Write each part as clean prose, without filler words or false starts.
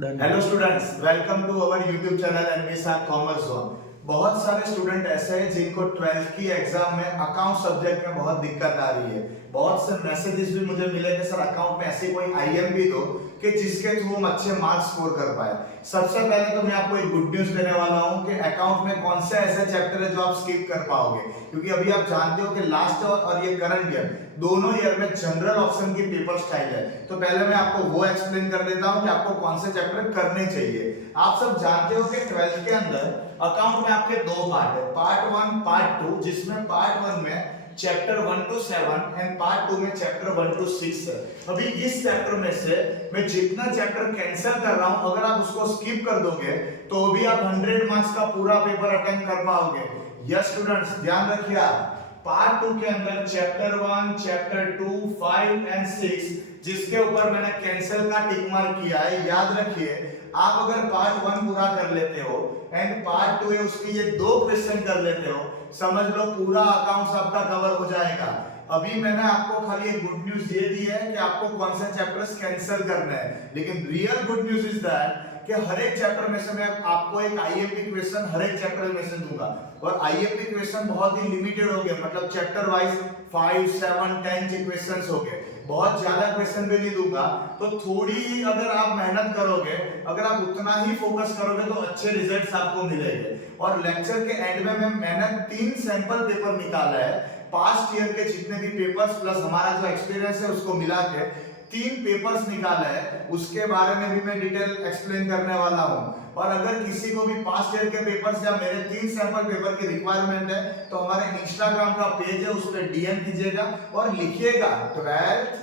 Hello students, welcome to our YouTube channel एनवीसा commerce zone. बहुत सारे स्टूडेंट ऐसे हैं जिनको 12th की एग्जाम में अकाउंट सब्जेक्ट में बहुत दिक्कत आ रही है। बहुत से मैसेजेस भी मुझे मिले कि सर अकाउंट में ऐसी कोई आईएमपी दो कि जिसके थ्रू हम अच्छे मार्क्स स्कोर कर पाए। सबसे पहले तो मैं आपको एक गुड न्यूज देने वाला हूं कि अकाउंट में कौन से ऐसे चैप्टर है जो आप स्किप कर पाओगे, क्योंकि अभी आप जानते हो कि लास्ट और ये करंट ईयर दोनों ईयर में जनरल ऑप्शन की पेपर स्टाइल है। तो पहले मैं आपको वो एक्सप्लेन कर देता हूं कि आपको कौन से चैप्टर करने चाहिए। आप सब जानते हो कि 12th के अंदर अकाउंट में आपके दो पार्ट है, पार्ट 1 पार्ट 2, जिसमें पार्ट 1 में चैप्टर 1 to 7 एंड पार्ट 2 में चैप्टर 1 to 6 है। अभी इस चैप्टर में से मैं जितना चैप्टर कैंसिल कर रहा हूं, अगर आप उसको स्किप कर दोगे तो भी आप 100 मार्क्स का पूरा पेपर अटेम्प्ट कर पाओगे। यस स्टूडेंट्स, ध्यान रखिए आप पार्ट 2 के अंदर चैप्टर 1, चैप्टर 2, 5 एंड 6 जिसके ऊपर मैंने कैंसिल का टिक मार्क किया है, याद रखिए आप अगर पार्ट 1 पूरा कर लेते हो एंड पार्ट 2 है उसके ये दो क्वेश्चन कर लेते हो, समझ लो पूरा अकाउंट्स आपका कवर हो जाएगा। अभी मैंने आपको खाली एक गुड न्यूज ये दी है कि आपको कौन से चैप्टर्स कैंसिल करने हैं, लेकिन real good news is that कि हर एक चैप्टर में से मैं आपको एक आईएमपी क्वेश्चन हर एक चैप्टर में से दूंगा, और आईएमपी क्वेश्चन बहुत ही लिमिटेड हो गए, मतलब चैप्टर वाइज 5, 7, 10 के क्वेश्चंस हो गए, बहुत ज्यादा क्वेश्चन भी नहीं दूंगा। तो थोड़ी अगर आप मेहनत करोगे, अगर आप उतना ही फोकस करोगे तो अच्छे रिजल्ट्स आपको मिलेंगे। और लेक्चर के एंड में मैंने 3 सैंपल पेपर निकाला है, पास्ट ईयर के जितने भी पेपर्स प्लस हमारा जो एक्सपीरियंस है उसको मिला के 3 पेपर्स निकाला है, उसके बारे में भी मैं डिटेल एक्सप्लेन करने वाला हूं। और अगर किसी को भी पास्ट ईयर के पेपर्स या मेरे 3 सैंपल पेपर की रिक्वायरमेंट है तो हमारे इंस्टाग्राम का पेज है, उस पर डीएम कीजिएगा और लिखिएगा 12th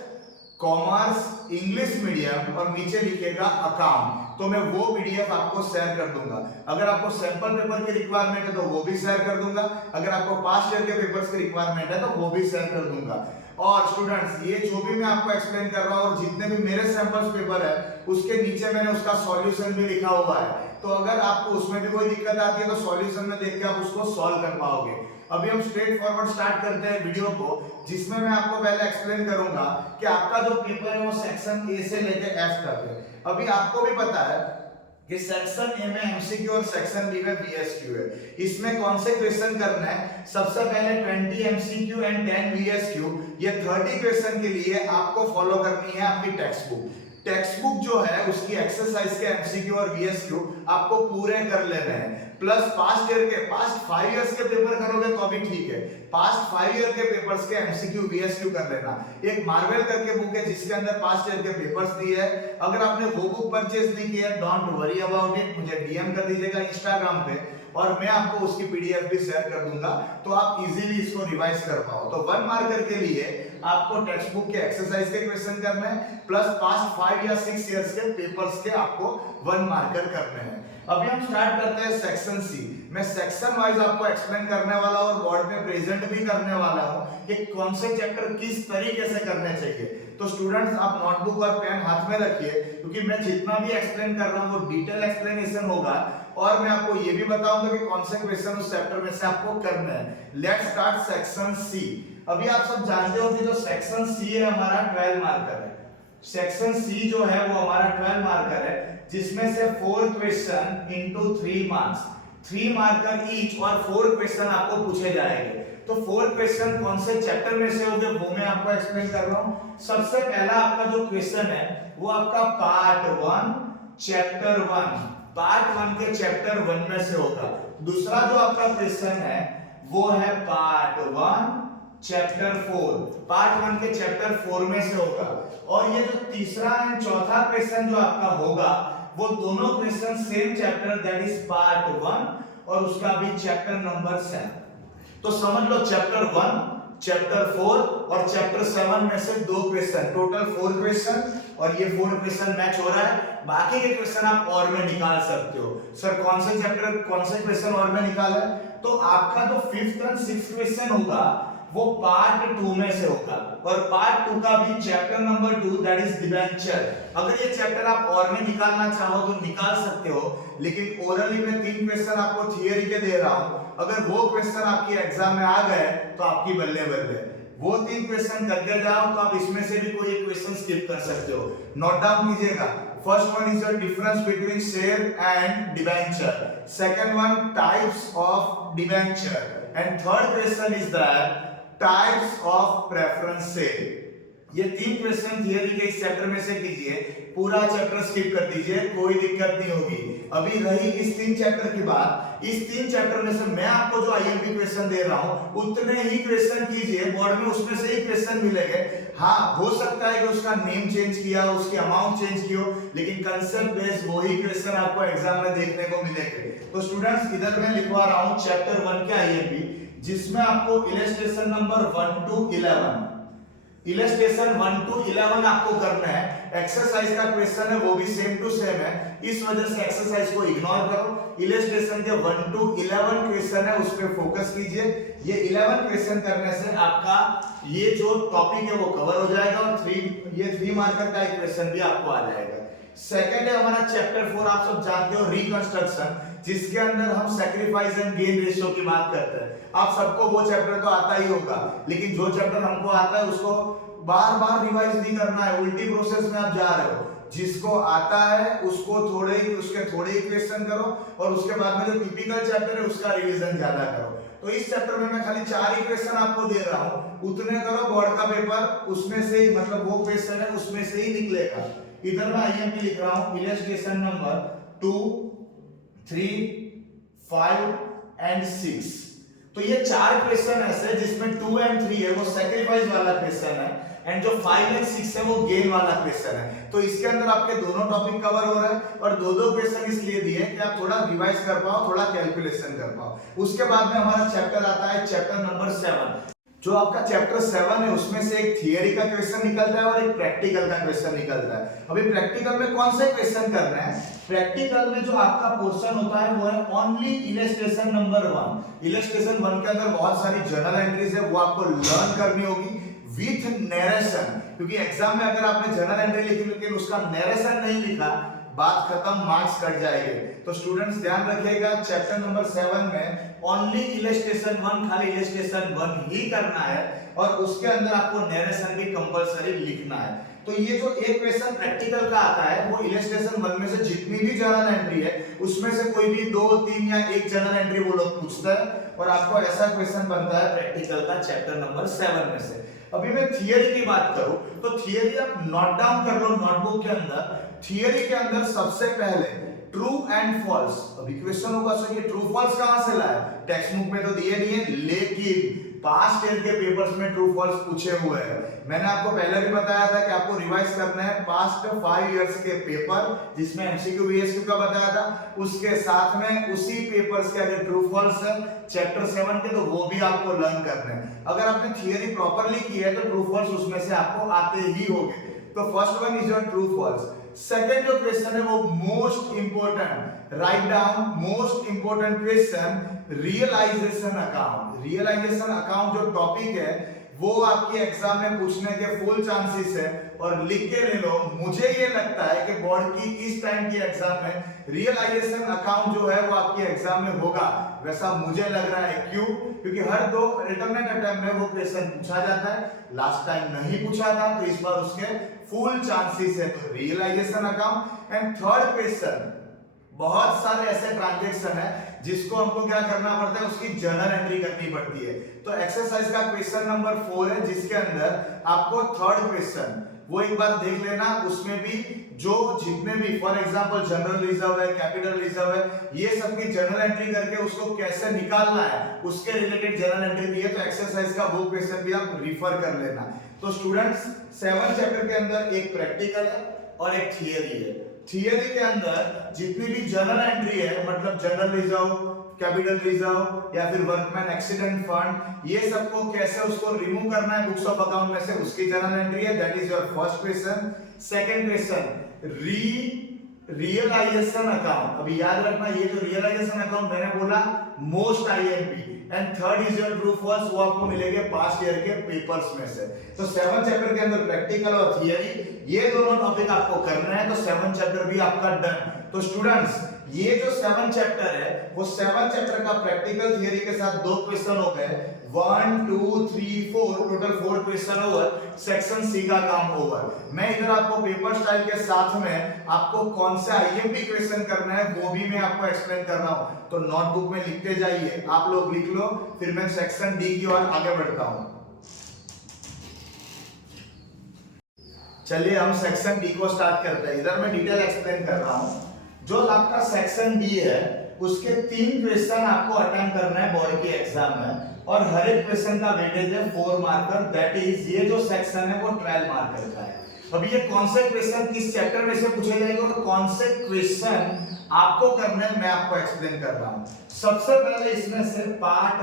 कॉमर्स इंग्लिश मीडियम और नीचे लिखिएगा अकाउंट, तो मैं वो पीडीएफ आपको शेयर कर दूंगा। अगर आपको सैंपल पेपर की रिक्वायरमेंट है तो वो भी शेयर कर दूंगा, अगर आपको पास्ट ईयर के पेपर्स की रिक्वायरमेंट है तो वो भी शेयर कर दूंगा। और स्टूडेंट्स, ये जो भी मैं आपको एक्सप्लेन कर रहा हूं और जितने भी मेरे सैंपल्स पेपर है उसके नीचे मैंने उसका सॉल्यूशन भी लिखा हुआ है, तो अगर आपको उसमें भी कोई दिक्कत आती है तो सॉल्यूशन में देख के आप उसको सॉल्व कर पाओगे। अभी हम स्ट्रेट फॉरवर्ड स्टार्ट करते हैं वीडियो को, जिसमें मैं आपको पहले एक्सप्लेन करूंगा कि आपका जो पेपर है वो सेक्शन ए से लेके एफ तक है। अभी आपको भी पता है कि सेक्शन ए में एमसीक्यू और सेक्शन बी में बीएसक्यू है। इसमें कौन से क्वेश्चन करना है? सबसे पहले 20 एमसीक्यू एंड 10 बीएसक्यू। ये 30 क्वेश्चन के लिए आपको फॉलो करनी है आपकी टेक्स्ट बुक। टेक्स्ट बुक जो है उसकी एक्सरसाइज के एमसीक्यू और बीएसक्यू आपको पूरे कर लेने हैं, प्लस पास्ट 5 इयर्स के पेपर करोगे तो अभी ठीक है, पास्ट 5 ईयर के पेपर्स के एमसीक्यू बीएसक्यू कर लेना। एक मार्वेल करके बुक है जिसके अंदर पास्ट ईयर के पेपर्स दिए है। अगर आपने वो बुक परचेज नहीं किया, डोंट वरी अबाउट इट, मुझे डीएम कर दीजिएगा इंस्टाग्राम पे और मैं आपको उसकी पीडीएफ भी शेयर कर दूंगा, तो आप इजीली इसको रिवाइज कर पाओ। तो 1 मार्कर के लिए आपको टेक्स्ट बुक के एक्सरसाइज के क्वेश्चन करने हैं, प्लस पास्ट 5 या 6 इयर्स के पेपर्स के आपको 1 मार्कर करने हैं। अभी हम स्टार्ट करते हैं सेक्शन सी। मैं सेक्शन वाइज आपको एक्सप्लेन करने वाला हूं और बोर्ड में प्रेजेंट भी करने वाला हूं कि कौन से चैप्टर किस तरीके से करने चाहिए। तो स्टूडेंट्स, आप नोटबुक और पेन हाथ में रखिए, क्योंकि मैं जितना भी एक्सप्लेन कर रहा हूं वो डिटेल एक्सप्लेनेशन होगा और मैं आपको ये भी बताऊंगा कि कौन से क्वेश्चन उस चैप्टर में से आपको करने हैं। Let's start section C. अभी आप सब जानते हो कि जो सेक्शन सी है हमारा 12 मार्कर है। सेक्शन सी जो है वो हमारा 12 मार्कर है, जिसमें से 4 question into 3 marks, 3 marker each और 4 क्वेश्चन आपको पूछे जाएंगे। तो 4 क्वेश्चन कौन से चैप्टर में से होंगे वो मैं आपको एक्सप्लेन कर रहा हूं। सबसे पहला आपका जो क्वेश्चन है वो आपका पार्ट 1 चैप्टर 1, पार्ट 1 के चैप्टर 1 में से होगा। दूसरा जो आपका क्वेश्चन है वो है पार्ट 1 चैप्टर 4, पार्ट 1 के चैप्टर 4 में से होगा। और ये जो तीसरा एंड चौथा क्वेश्चन जो आपका होगा वो दोनों question same chapter, that is part 1 और उसका भी चैप्टर नंबर 7। तो समझ लो चैप्टर 1, चैप्टर 4 और चैप्टर 7 में से 2 क्वेश्चन, टोटल 4 क्वेश्चन, और ये 4 क्वेश्चन मैच हो रहा है। बाकी के क्वेश्चन आप और में निकाल सकते हो। सर कौन से चैप्टर कौन से क्वेश्चन और में निकाला है? तो आपका जो 5th एंड 6th क्वेश्चन होगा वो पार्ट 2 में से होगा, और पार्ट 2 का भी chapter number 2 that is debenture. अगर ये चैप्टर आप और में निकालना चाहो तो निकाल सकते हो, लेकिन ओरली में 3 क्वेश्चन आपको थियरी के दे रहा हूं, अगर वो क्वेश्चन आपकी एग्जाम में आ गए तो आपकी बल्ले बल्ले। वो 3 क्वेश्चन करके जाओ तो आप इसमें से भी कोई एक क्वेश्चन स्किप कर सकते हो। नोट डाउन कीजिएगा, First one is the difference between share and debenture. Second one, types of debenture. And third question is that types of preference share. ये 3 क्वेश्चन थियरी के इस चैप्टर में से कीजिए, पूरा चैप्टर स्किप कर दीजिए, कोई दिक्कत नहीं होगी। अभी रही इस 3 चैप्टर की बात, इस 3 चैप्टर में से मैं आपको जो आईएमपी क्वेश्चन दे रहा हूं उतने ही क्वेश्चन कीजिए, बोर्ड में उसमें से ही क्वेश्चन मिलेंगे। हाँ, हो सकता है कि उसका नेम चेंज किया, उसकी अमाउंट चेंज किया, लेकिन कंसेप्ट बेस्ड वही क्वेश्चन आपको एग्जाम में देखने को मिलेंगे। तो स्टूडेंट्स, इधर मैं लिखवा रहा हूं चैप्टर 1 के आईएमपी, जिसमें आपको illustration number 1 to 11, illustration 1 to 11 आपको करना है। एक्सरसाइज का क्वेश्चन है वो भी सेम टू सेम है, इस वजह से एक्सरसाइज को इग्नोर करो। इलस्ट्रेशन के 1 to 11 क्वेश्चन है, उस पे फोकस कीजिए। ये 11 क्वेश्चन करने से आपका ये जो टॉपिक है वो कवर हो जाएगा और ये 3 मार्कर का एक क्वेश्चन भी आपको आ जाएगा। सेकंड है हमारा चैप्टर 4, आप सब जानते हो, रिकंस्ट्रक्शन, जिसके अंदर हम सैक्रिफाइस एंड गेन रेशियो की बात करते हैं। आप सबको वो चैप्टर तो आता ही होगा, लेकिन जो चैप्टर हमको आता है उसको बार-बार रिवाइज नहीं करना है, उल्टी प्रोसेस में आप जा रहे हो। जिसको आता है उसको उसके थोड़े ही क्वेश्चन करो और उसके बाद में जो टिपिकल चैप्टर है उसका रिवीजन ज्यादा करो। तो इस चैप्टर में मैं खाली 4 ही क्वेश्चन आपको दे रहा हूं, उतने करो, बोर्ड का पेपर उसमें से ही, मतलब वो क्वेश्चन है उसमें से ही निकलेगा। इधर मैं आईएमपी लिख रहा हूं, इलस्ट्रेशन नंबर 2, 3, 5 एंड 6। तो ये 4 क्वेश्चन ऐसे जिसमें 2 एंड 3 है वो सैक्रिफाइस वाला क्वेश्चन है, एंड जो 5 एंड 6 है वो गेन वाला क्वेश्चन है। तो इसके अंदर आपके दोनों टॉपिक कवर हो रहा है और दो क्वेश्चन इसलिए दिए कि आप थोड़ा रिवाइज कर पाओ, थोड़ा कैलकुलेशन कर पाओ। उसके बाद में हमारा चैप्टर आता है चैप्टर नंबर 7। जो आपका चैप्टर 7 है उसमें से एक थियरी का क्वेश्चन निकलता है और एक प्रैक्टिकल का क्वेश्चन निकलता है। अभी प्रैक्टिकल में कौन से क्वेश्चन करना है? प्रैक्टिकल में जो आपका पोर्शन होता है वो है ओनली इलस्ट्रेशन नंबर 1। इलस्ट्रेशन 1 के अंदर बहुत सारी जर्नल एंट्रीज है, वो आपको लर्न करनी होगी विथ नरेशन, क्योंकि एग्जाम में अगर आपने जर्नल एंट्री लिखी लेकिन उसका नरेशन नहीं लिखा, बात खत्म, मार्क्स कट जाएंगे। तो स्टूडेंट्स ध्यान रखिएगा, चैप्टर नंबर 7 में ओनली इलस्ट्रेशन 1, खाली इलस्ट्रेशन 1 ही करना है और उसके अंदर आपको नरेशन भी कंपलसरी लिखना है। तो ये जो एक क्वेश्चन प्रैक्टिकल का आता है वो इलस्ट्रेशन 1 में से जितनी भी जर्नल एंट्री है उसमें से कोई भी 2, 3 या 1 जर्नल एंट्री वो लोग पूछता है और आपको ऐसा क्वेश्चन बनता है प्रैक्टिकल का चैप्टर नंबर 7 में से। अभी मैं थियरी की बात करूं तो थियरी आप नोट डाउन कर लो नोटबुक के अंदर। थियरी के अंदर सबसे पहले ट्रू एंड फॉल्स, अभी क्वेश्चन होगा सर ये ट्रू फॉल्स कहां से लाया? टेक्स्ट बुक में तो दिए नहीं है, लेकिन पास्ट ईयर के पेपर्स में ट्रू फॉल्स पूछे हुए हैं। मैंने आपको पहले भी बताया था कि आपको रिवाइज करना है पास्ट 5 इयर्स के पेपर, जिसमें एमसीक्यू वीएसक्यू का बताया था, उसके साथ में उसी पेपर्स के अगर ट्रू फॉल्स है चैप्टर 7 के तो वो भी आपको लर्न करने हैं। अगर आपने थियरी प्रॉपर्ली की है तो ट्रू फॉल्स उसमें से आपको आते ही होंगे। तो first one is your true false. Second जो क्वेश्चन है वो most important, write down most important question, realisation account. Realisation account जो टॉपिक है वो आपके एग्जाम में पूछने के फुल चांसेस है और लिख के ले लो। मुझे ये लगता है कि बोर्ड की इस टाइम की एग्जाम में रियलाइजेशन अकाउंट जो है वो आपके एग्जाम में होगा, वैसा मुझे लग रहा है। क्यों? क्योंकि हर 2 अल्टरनेट अटेम्प्ट में वो क्वेश्चन पूछा जाता है, लास्ट टाइम नहीं पूछा था तो इस बार उसके फुल चांसेस है। तो realisation account. And third question, बहुत सारे ऐसे ट्रांजैक्शन है जिसको हमको क्या करना पड़ता है, उसकी जर्नल एंट्री करनी पड़ती है। तो एक्सरसाइज का क्वेश्चन नंबर 4 है जिसके अंदर आपको थर्ड क्वेश्चन वो एक बार देख लेना, उसमें भी जो जितने भी फॉर एग्जांपल जनरल रिजर्व है, कैपिटल रिजर्व है, ये सब की जर्नल एंट्री करके उसको कैसे निकालना है उसके रिलेटेड जर्नल एंट्री दी है। तो एक्सरसाइज का वो क्वेश्चन भी आप रिफर कर लेना। तो स्टूडेंट्स 7 चैप्टर के अंदर एक प्रैक्टिकल है और एक थियरी है। थियरी के अंदर जितनी भी जर्नल एंट्री है, मतलब जनरल रिजर्व, कैपिटल रिजर्व या फिर वर्कमैन एक्सीडेंट फंड, ये सबको कैसे उसको रिमूव करना है बुक्स ऑफ अकाउंट में से, उसकी जर्नल एंट्री है। That is your first question. Second question, realisation account. अभी याद रखना ये जो रियलाइजेशन अकाउंट मैंने बोला most IMP. And third is your true false, वो आपको मिलेंगे पास्ट ईयर के पेपर्स में से। तो 7 चैप्टर के अंदर प्रैक्टिकल और थियरी ये दोनों टॉपिक आपको करना है, तो 7 चैप्टर भी आपका डन। तो स्टूडेंट्स ये जो 7 चैप्टर है वो 7 चैप्टर का प्रैक्टिकल थियरी के साथ 2 क्वेश्चन हो गए। 1 2 3 4 total 4 question over, section C का काम ओवर। मैं इधर आपको पेपर स्टाइल के साथ में आपको कौन सा आईएमपी क्वेश्चन करना है वो भी मैं आपको एक्सप्लेन कर रहा हूं, तो नोटबुक में लिखते जाइए, आप लोग लिख लो, फिर मैं सेक्शन डी की ओर आगे बढ़ता हूं। चलिए हम सेक्शन डी को स्टार्ट करते हैं। इधर मैं डिटेल एक्सप्लेन कर रहा हूं। जो आपका सेक्शन डी है उसके 3 क्वेश्चन आपको अटेम्प्ट करना है बोर्ड के एग्जाम में, और हर एक क्वेश्चन का वेटेज है 4 मार्कर, दैट इज ये जो सेक्शन है वो 12 मार्कर का है। अभी ये कौन से क्वेश्चन किस चैप्टर में से पूछे जाएंगे और कौन से क्वेश्चन आपको करना है मैं आपको एक्सप्लेन कर रहा हूं। सबसे पहले इसमें से पार्ट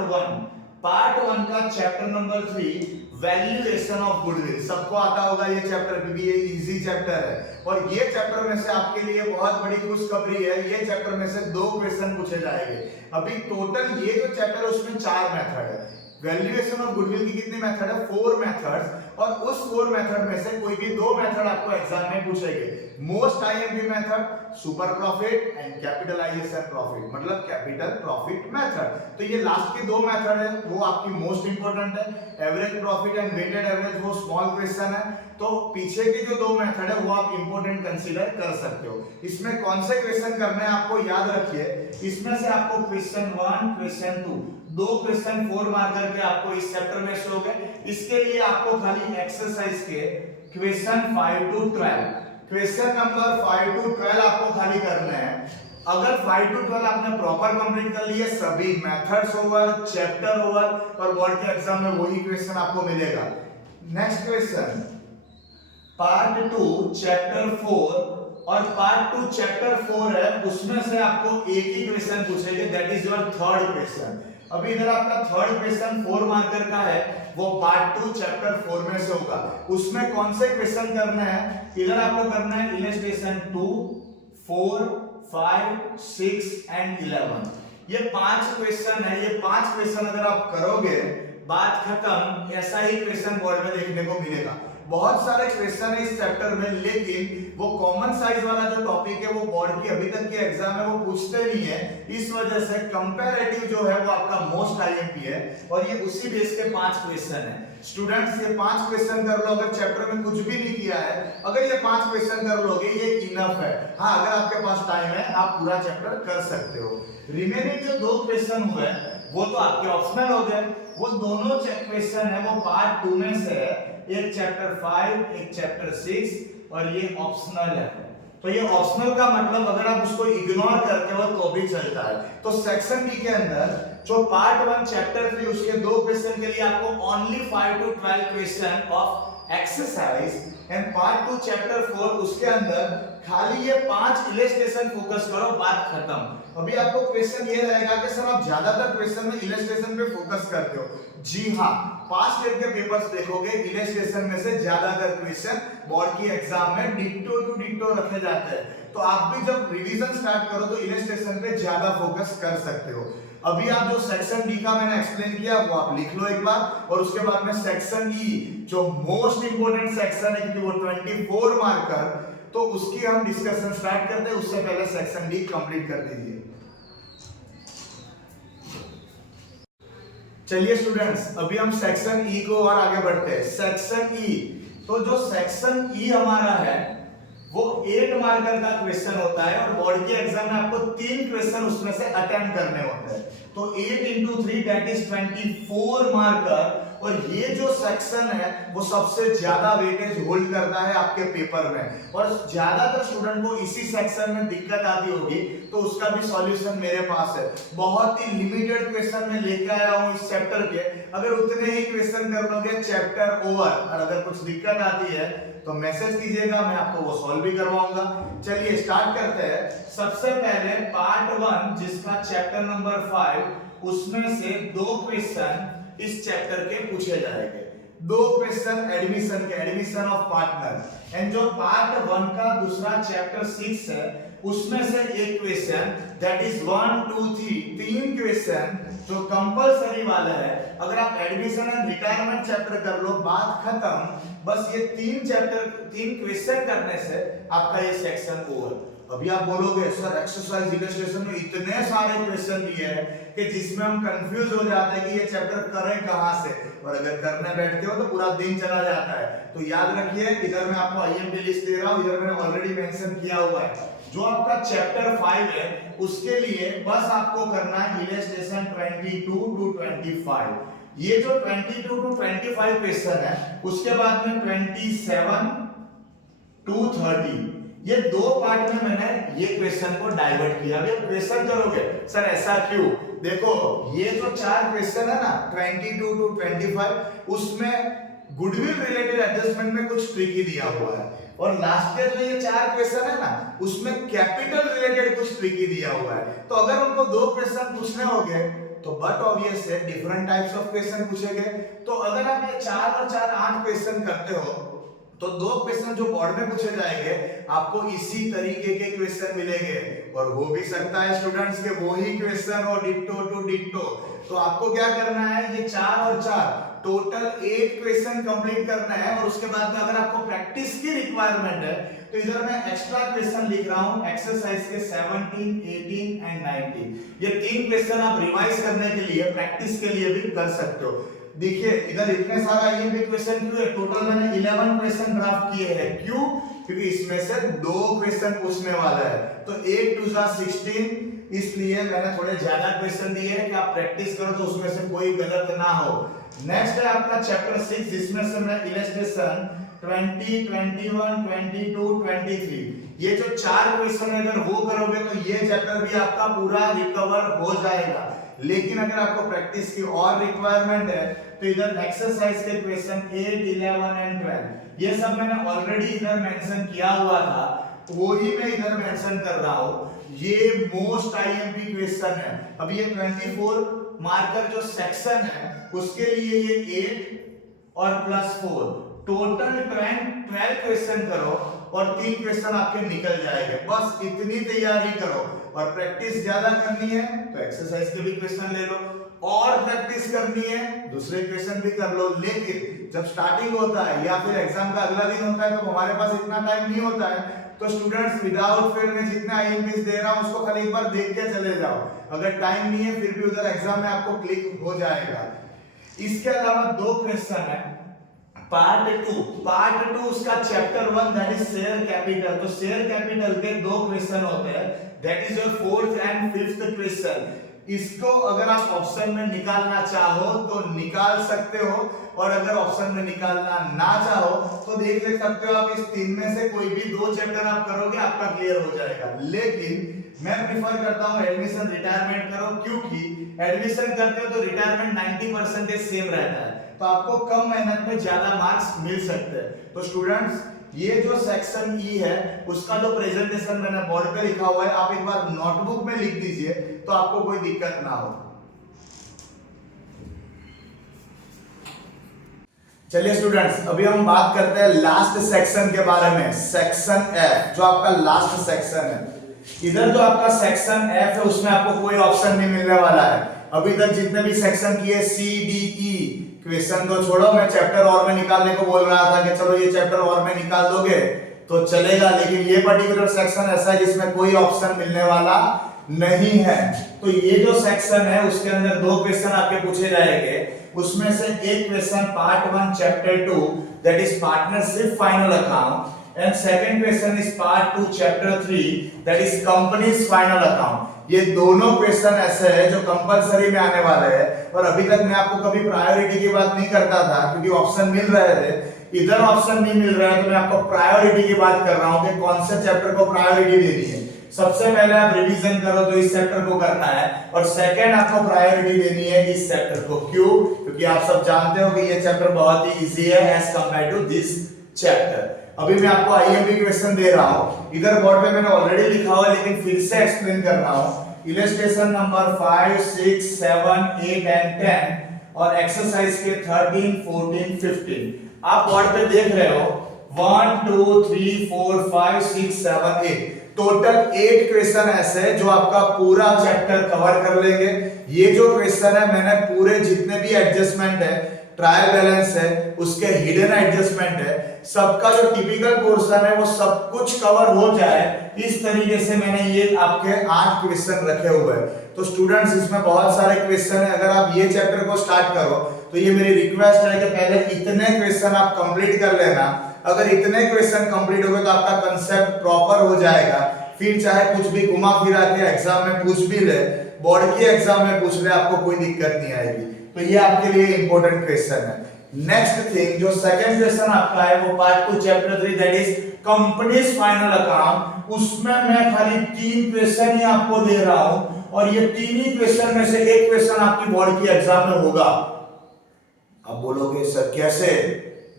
1 का chapter number 3 valuation of goodwill, सबको आता होगा ये चैप्टर क्योंकि ये इजी चैप्टर है, और ये चैप्टर में से आपके लिए बहुत बड़ी खुशखबरी है, ये चैप्टर में से 2 क्वेश्चन पूछे जाएंगे। अभी टोटल ये जो चैप्टर है उसमें 4 मेथड है। वैल्यूएशन ऑफ गुडविल की कितनी मेथड है? 4 मेथड्स, और उस 4 मेथड में से कोई भी 2 मेथड आपको एग्जाम में पूछेंगे। Most IMP method super profit and capitalisation profit, मतलब कैपिटल प्रॉफिट मेथड। तो ये लास्ट की 2 मेथड है वो आपकी मोस्ट इंपॉर्टेंट है। Average profit and weighted average वो स्मॉल क्वेश्चन है, तो पीछे की जो 2 मेथड है वो आप इंपॉर्टेंट कंसीडर कर सकते हो। इसमें कौन से क्वेश्चन करने हैं आपको याद रखिए, इसमें से आपको क्वेश्चन 1 क्वेश्चन 2 क्वेश्चन 4 मार्कर के आपको इस चैप्टर में शो होंगे। इसके लिए आपको खाली एक्सरसाइज के question 5 to 12, question number 5 to 12 आपको खाली करना है। अगर 5 टू 12 आपने प्रॉपर कंप्लीट कर लिए, सभी मेथड्स ओवर, चैप्टर ओवर, और बोर्ड के एग्जाम में वही क्वेश्चन आपको मिलेगा। नेक्स्ट क्वेश्चन पार्ट 2 चैप्टर 4, और पार्ट 2 चैप्टर 4 है, उसमें से आपको एक ही क्वेश्चन पूछेंगे, that is your third question. अभी इधर आपका थर्ड क्वेश्चन 4 मार्कर का है, वो पार्ट 2 चैप्टर 4 में से होगा। उसमें कौन से क्वेश्चन करना है? इधर आपको करना है इलस्ट्रेशन 2, 4, 5, 6 एंड 11। ये 5 क्वेश्चन है। ये 5 क्वेश्चन अगर आप करोगे बात खत्म, ऐसा ही क्वेश्चन बोर्ड में देखने को मिलेगा। बहुत सारे क्वेश्चन है इस चैप्टर में, लेकिन वो कॉमन साइज वाला जो टॉपिक है वो बोर्ड की अभी तक के एग्जाम में वो पूछते नहीं है, इस वजह से कंपैरेटिव जो है वो आपका मोस्ट आईएमपी है, और ये उसी बेस के 5 क्वेश्चन है। स्टूडेंट्स ये 5 क्वेश्चन कर लो, अगर चैप्टर में कुछ भी नहीं किया है, अगर ये 5 क्वेश्चन कर लोगे ये इनफ है। हाँ, अगर आपके पास टाइम है आप पूरा चैप्टर कर सकते हो। रिमेनिंग जो 2 क्वेश्चन हुए वो तो आपके ऑप्शनल हो गए। वो दोनों क्वेश्चन है वो पार्ट 2 में से है, एक चैप्टर 5 एक चैप्टर 6, और ये ऑप्शनल है। तो ये ऑप्शनल का मतलब अगर आप उसको इग्नोर करते हो तो भी चलता है। तो सेक्शन डी के अंदर जो पार्ट 1 चैप्टर 3 उसके 2 क्वेश्चन के लिए आपको only 5 to 12 question of exercise, and part 2 chapter 4 उसके अंदर खाली ये 5 इलस्ट्रेशन फोकस करो, बात खत्म। अभी आपको क्वेश्चन ये रहेगा कि सर आप ज्यादातर क्वेश्चन में इलस्ट्रेशन पे फोकस करते हो। जी हाँ, पास्ट ईयर के पेपर्स देखोगे इलस्ट्रेशन में से ज्यादातर क्वेश्चन बोर्ड की एग्जाम में डिट्टो टू डिट्टो रखे जाते हैं। तो आप भी जब रिवीजन स्टार्ट करो तो इलस्ट्रेशन पे ज्यादा फोकस कर सकते हो। अभी आप जो सेक्शन डी का मैंने एक्सप्लेन किया वो आप लिख लो एक बार, और उसके बाद में सेक्शन ई जो मोस्ट इंपोर्टेंट सेक्शन है क्योंकि वो 24 मार्कर, तो उसकी हम डिस्कशन स्टार्ट करते हैं। उससे पहले सेक्शन डी कंप्लीट कर दीजिए। चलिए स्टूडेंट्स, अभी हम सेक्शन ई को और आगे बढ़ते हैं। सेक्शन ई, तो जो सेक्शन ई हमारा है वो 8 मार्कर का क्वेश्चन होता है, और बोर्ड के एग्जाम में आपको 3 क्वेश्चन उसमें से अटेम्प्ट करने होते हैं। तो 8 into 3 दैट इज 24 मार्कर, और ये जो सेक्शन है वो सबसे ज्यादा वेटेज होल्ड करता है आपके पेपर में, और ज्यादातर स्टूडेंट को इसी सेक्शन में दिक्कत आती होगी, तो उसका भी सॉल्यूशन मेरे पास है। बहुत ही लिमिटेड क्वेश्चन में लेके आया हूं इस चैप्टर के, अगर उतने ही क्वेश्चन कर लोगे चैप्टर ओवर, और अगर कुछ दिक्कत आती है तो मैसेज कीजिएगा, मैं आपको वो सॉल्व भी करवाऊंगा। चलिए स्टार्ट करते हैं। सबसे पहले पार्ट 1 जिसका चैप्टर नंबर 5, उसमें से 2 क्वेश्चन इस चैप्टर के पूछे जाएंगे। 2 क्वेश्चन एडमिशन के, एडमिशन ऑफ पार्टनर, एंड जो पार्ट 1 का दूसरा चैप्टर 6 है उसमें से एक क्वेश्चन दैट इज 1 2 3 क्वेश्चन जो कंपलसरी वाला है। अगर आप एडमिशन एंड रिटायरमेंट चैप्टर कर लो बात खत्म, बस ये 3 क्वेश्चन करने से आपका ये सेक्शन ओवर। अभी आप बोलोगे सर एक्सरसाइज इलस्ट्रेशन में इतने सारे क्वेश्चन दिए हैं कि जिसमें हम कंफ्यूज हो जाते हैं कि ये चैप्टर करें कहां से, और अगर करने बैठते हो तो पूरा दिन चला जाता है। तो याद रखिए, इधर मैं आपको आईएमपी लिस्ट दे रहा हूं, इधर मैंने ऑलरेडी मेंशन किया हुआ है। जो आपका चैप्टर 5 है उसके लिए बस आपको करना है इलस्ट्रेशन 22 टू 25। ये जो 22 टू 25 क्वेश्चन है, उसके बाद में 27 टू 30, ये दो पार्ट में मैंने ये क्वेश्चन को डाइवर्ट किया। अभी आप क्वेश्चन करोगे सर ऐसा क्यों, देखो ये जो चार क्वेश्चन है ना 22 टू 25, उसमें गुडविल रिलेटेड एडजस्टमेंट में कुछ ट्रिकी दिया हुआ है, और लास्ट के जो ये चार क्वेश्चन है ना उसमें कैपिटल रिलेटेड कुछ ट्रिकी दिया हुआ है। तो अगर उनको दो क्वेश्चन पूछने होंगे तो बट ऑब्वियस है डिफरेंट टाइप्स ऑफ क्वेश्चन पूछेंगे। तो अगर आप ये 4 और 4 8 क्वेश्चन करते हो तो दो क्वेश्चन जो बोर्ड में पूछे जाएंगे आपको इसी तरीके के क्वेश्चन मिलेंगे, और हो भी सकता है स्टूडेंट्स के वही क्वेश्चन हो डिट्टो टू डिट्टो। तो आपको क्या करना है, ये 4 और 4 टोटल 8 क्वेश्चन कंप्लीट करना है, और उसके बाद में अगर आपको प्रैक्टिस की रिक्वायरमेंट है तो इधर मैं एक्स्ट्रा क्वेश्चन लिख रहा हूं एक्सरसाइज के 17, 18 एंड 19। ये 3 क्वेश्चन आप रिवाइज करने के लिए, प्रैक्टिस के लिए भी कर सकते हो। देखिए इधर इतने सारा ये भी क्वेश्चन क्यों है, टोटल मैंने 11 क्वेश्चन ड्राफ्ट किए हैं। क्यों, क्योंकि इसमें से 2 क्वेश्चन पूछने वाला है, तो 8 टू 16, इसलिए मैंने थोड़े ज्यादा क्वेश्चन दिए हैं कि आप प्रैक्टिस करो तो उसमें से कोई गलत ना हो। नेक्स्ट है आपका चैप्टर 6, जिसमें से मैं इलस्ट्रेशन 20, 21, 22, 23, ये जो 4 क्वेश्चन अगर वो करोगे तो ये चैप्टर भी आपका पूरा रिकवर हो जाएगा। लेकिन अगर आपको प्रैक्टिस की और रिक्वायरमेंट है तो इधर एक्सरसाइज के क्वेश्चन 8, 11 एंड 12 ये सब मैंने ऑलरेडी इधर मेंशन किया हुआ था, वो ही मैं इधर मेंशन कर रहा हूं। ये मोस्ट आईएमपी क्वेश्चन है। अब ये 24 मार्कर जो सेक्शन है उसके लिए ये 8 और +4 टोटल 12 क्वेश्चन करो और 3 क्वेश्चन आपके निकल जाएंगे। बस इतनी तैयारी करो, और प्रैक्टिस ज्यादा करनी है तो एक्सरसाइज के भी क्वेश्चन ले लो, और प्रैक्टिस करनी है दूसरे क्वेश्चन भी कर लो। लेकिन जब स्टार्टिंग होता है या फिर एग्जाम का अगला दिन होता है तो हमारे पास इतना टाइम नहीं होता है, तो स्टूडेंट्स विदाउट फेल में जितने आईएमपीस दे रहा हूं उसको खाली एक बार देख के चले जाओ। अगर टाइम नहीं है फिर भी उधर एग्जाम में आपको क्लिक हो जाएगा। इसके अलावा 2 क्वेश्चन है पार्ट 2 उसका chapter 1 that is share capital. तो शेयर कैपिटल के 2 क्वेश्चन होते हैं, that is your 4th and 5th question. इसको अगर आप ऑप्शन में निकालना चाहो तो निकाल सकते हो, और अगर ऑप्शन में निकालना ना चाहो तो देख ले सकते हो आप इस 3 में से कोई भी 2 चैप्टर आप करोगे आपका क्लियर हो जाएगा। लेकिन मैं प्रिफर करता हूं एडमिशन रिटायरमेंट करो, क्योंकि एडमिशन करते हो तो रिटायरमेंट 90% सेम रहता है, तो आपको कम मेहनत में ज्यादा मार्क्स मिल सकते हैं। तो स्टूडेंट्स ये जो सेक्शन ई है उसका जो प्रेजेंटेशन मैंने बोर्ड पे लिखा हुआ है आप एक बार नोटबुक में लिख दीजिए तो आपको कोई दिक्कत ना हो। चलिए स्टूडेंट्स, अभी हम बात करते हैं लास्ट सेक्शन के बारे में, सेक्शन एफ, जो आपका लास्ट सेक्शन है। इधर जो आपका सेक्शन एफ है उसमें आपको कोई ऑप्शन नहीं मिलने वाला है। अभी तक जितने भी सेक्शन किए सी डी ई क्वेश्चन तो छोड़ो, मैं चैप्टर और में निकालने को बोल रहा था कि चलो ये चैप्टर और में निकाल दोगे तो चलेगा, लेकिन ये पर्टिकुलर सेक्शन ऐसा है जिसमें कोई ऑप्शन मिलने वाला नहीं है। तो ये जो सेक्शन है उसके अंदर 2 क्वेश्चन आपके पूछे जाएंगे, उसमें से एक question part 1 chapter 2 that is partnership final account, and second question is part 2 chapter 3 that is companies final account. ये दोनों क्वेश्चन ऐसे हैं जो कंपलसरी में आने वाले हैं, और अभी तक मैं आपको कभी प्रायोरिटी की बात नहीं करता था क्योंकि ऑप्शन मिल रहे थे। इधर ऑप्शन नहीं मिल रहा है तो मैं आपको प्रायोरिटी की बात कर रहा हूं कि कौन से चैप्टर को प्रायोरिटी देनी है। सबसे पहले आप रिवीजन करो तो इस चैप्टर को करना है, और सेकंड आपको प्रायोरिटी देनी है इस चैप्टर को। क्यों? क्योंकि आप सब जानते हो कि ये चैप्टर बहुत ही इजी है as compare to this chapter. अभी मैं आपको आईएमपी क्वेश्चन दे रहा हूं, इधर बोर्ड पे मैंने ऑलरेडी लिखा हुआ है लेकिन फिर से एक्सप्लेन कर रहा हूं। इलस्ट्रेशन नंबर 5, 6, 7, 8 एंड 10 और एक्सरसाइज के 13, 14, 15 आप बोर्ड पे देख रहे हो 1, 2, 3, 4, 5, 6, 7, 8 टोटल 8 क्वेश्चन ऐसे जो आपका पूरा चैप्टर कवर कर लेंगे। ये जो क्वेश्चन है मैंने पूरे जितने भी एडजस्टमेंट है, ट्रायल बैलेंस है, उसके हिडन एडजस्टमेंट है, सबका जो टिपिकल पोर्शन है वो सब कुछ कवर हो जाए, इस तरीके से मैंने ये आपके 8 क्वेश्चन रखे हुए हैं। तो स्टूडेंट्स इसमें बहुत सारे क्वेश्चन है, अगर आप ये चैप्टर को स्टार्ट करो तो ये मेरी रिक्वेस्ट है कि पहले इतने क्वेश्चन आप कंप्लीट कर लेना। अगर इतने क्वेश्चन कंप्लीट हो गए तो आपका कंसेप्ट प्रॉपर हो जाएगा, फिर चाहे कुछ भी घुमा फिरा के एग्जाम में पूछ भी ले, बोर्ड की एग्जाम में पूछ ले, आपको कोई दिक्कत नहीं आएगी। तो ये आपके लिए इंपॉर्टेंट क्वेश्चन है। नेक्स्ट थिंग, जो सेकंड क्वेश्चन आपका है वो part 2 chapter 3 that is companies final account, उसमें मैं खाली 3 क्वेश्चन ही आपको दे रहा हूं और ये 3 ही क्वेश्चन में से एक क्वेश्चन आपकी बोर्ड की एग्जाम में होगा। अब बोलोगे सर कैसे?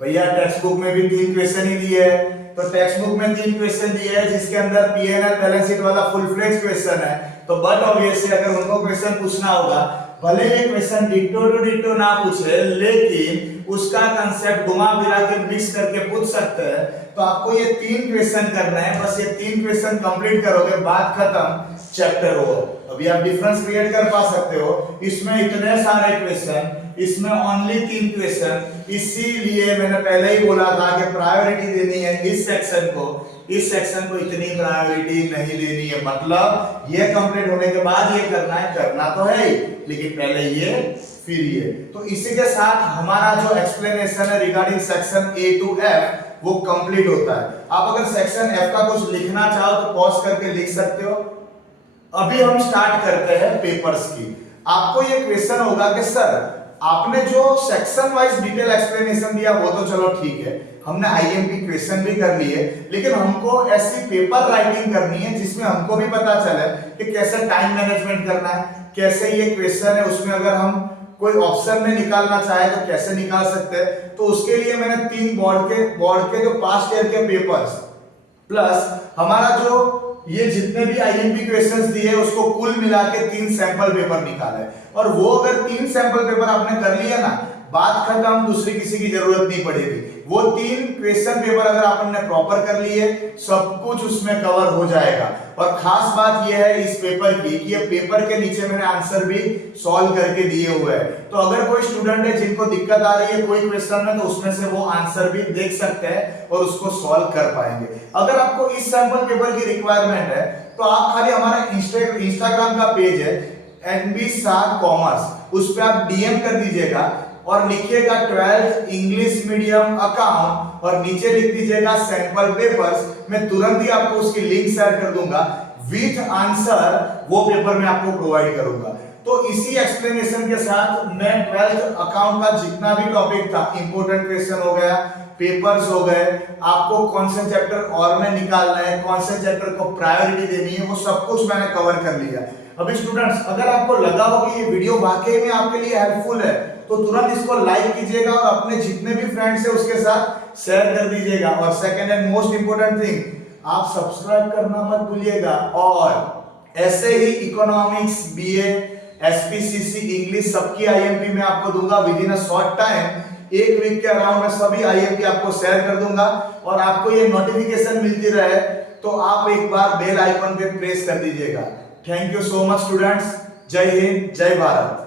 भैया टेक्स्ट बुक में भी 3 क्वेश्चन ही दिए है, तो टेक्स्ट बुक में 3 क्वेश्चन दिए है जिसके अंदर पीएनएल बैलेंस शीट वाला फुल फ्लेज क्वेश्चन है, तो बट ऑब्वियसली अगर उनको क्वेश्चन पूछना होगा, भले ये क्वेश्चन डिट्टो टू डिट्टो ना पूछे लेकिन उसका कंसेप्ट घुमा फिरा के मिक्स करके पूछ सकते हैं। तो आपको ये 3 क्वेश्चन करना है, बस ये 3 क्वेश्चन कंप्लीट करोगे, बात खत्म, चैप्टर हो। अभी आप डिफरेंस क्रिएट कर पा सकते हो, इसमें इतने सारे क्वेश्चन, इसमें ओनली 3 क्वेश्चन, इसीलिए मैंने पहले ही बोला था कि प्रायोरिटी देनी है इस सेक्शन को, इस सेक्शन को इतनी प्रायोरिटी नहीं देनी है। मतलब ये कंप्लीट होने के बाद ये करना है, करना तो है ही, लेकिन पहले ये फिर ये। तो इसी के साथ हमारा जो एक्सप्लेनेशन है regarding section A to F वो कंप्लीट होता है। आप अगर सेक्शन F का कुछ लिखना चाहो तो पॉज करके लिख सकते हो। अभी हम स्टार्ट करते हैं पेपर्स की। आपको ये क्वेश्चन होगा कि सर आपने जो सेक्शन वाइज डिटेल एक्सप्लेनेशन दिया वो तो चलो ठीक है, हमने आईएमपी क्वेश्चन भी कर लिए, लेकिन हमको ऐसी पेपर राइटिंग करनी है जिसमें हमको भी पता चले कि कैसे टाइम मैनेजमेंट करना है, कैसे ये क्वेश्चन है उसमें अगर हम कोई ऑप्शन में निकालना चाहे तो कैसे निकाल सकते हैं। तो उसके लिए मैंने 3 बोर्ड के जो पास्ट ईयर के पेपर्स प्लस हमारा जो ये जितने भी आईएमपी क्वेश्चंस दिए उसको कुल मिला के 3 सैंपल पेपर निकाले, और वो अगर 3 सैंपल पेपर आपने कर लिया ना, बात खत्म, दूसरी किसी की जरूरत नहीं पड़ेगी। वो 3 क्वेश्चन पेपर अगर आपने प्रॉपर कर लिए, सब कुछ उसमें कवर हो जाएगा। और खास बात यह है इस पेपर की कि ये पेपर के नीचे मैंने आंसर भी सॉल्व करके दिए हुए हैं, तो अगर कोई स्टूडेंट है जिनको दिक्कत आ रही है कोई क्वेश्चन में, तो उसमें से वो आंसर भी देख सकते हैं और उसको सॉल्व कर पाएंगे। अगर आपको इस सैंपल पेपर की रिक्वायरमेंट है तो आप खाली हमारा इंस्टाग्राम का पेज है NB SAR कॉमर्स, उस पर आप DM कर दीजिएगा और लिखिएगा 12th इंग्लिश मीडियम अकाउंट और नीचे लिख दीजिएगा सैंपल पेपर्स। मैं तुरंत ही आपको उसकी लिंक शेयर कर दूंगा विथ आंसर, वो पेपर मैं आपको प्रोवाइड करूंगा। तो इसी एक्सप्लेनेशन के साथ मैं 12th अकाउंट का जितना भी टॉपिक था, इंपॉर्टेंट क्वेश्चन हो गया, पेपर्स हो गए, आपको कौन से चैप्टर और में निकालना है, कौन से चैप्टर को प्रायोरिटी देनी है, वो सब कुछ मैंने कवर कर लिया। अभी स्टूडेंट्स अगर आपको लगा हो कि ये वीडियो वाकई में आपके लिए हेल्पफुल है तो तुरंत इसको लाइक कीजिएगा और अपने जितने भी फ्रेंड्स है उसके साथ शेयर कर दीजिएगा। और second and most important thing, आप सब्सक्राइब करना मत भूलिएगा। और ऐसे ही इकोनॉमिक्स, BA, SPCC, इंग्लिश सबकी IMP मैं आपको दूंगा within a short time, 1 week के अराउंड में सभी IMP आपको शेयर कर दूंगा। और आपको ये नोटिफिकेशन मिलती रहे तो आप एक बार बेल आइकन पे प्रेस कर दीजिएगा। Thank you so much students, जय हिंद, जय भारत।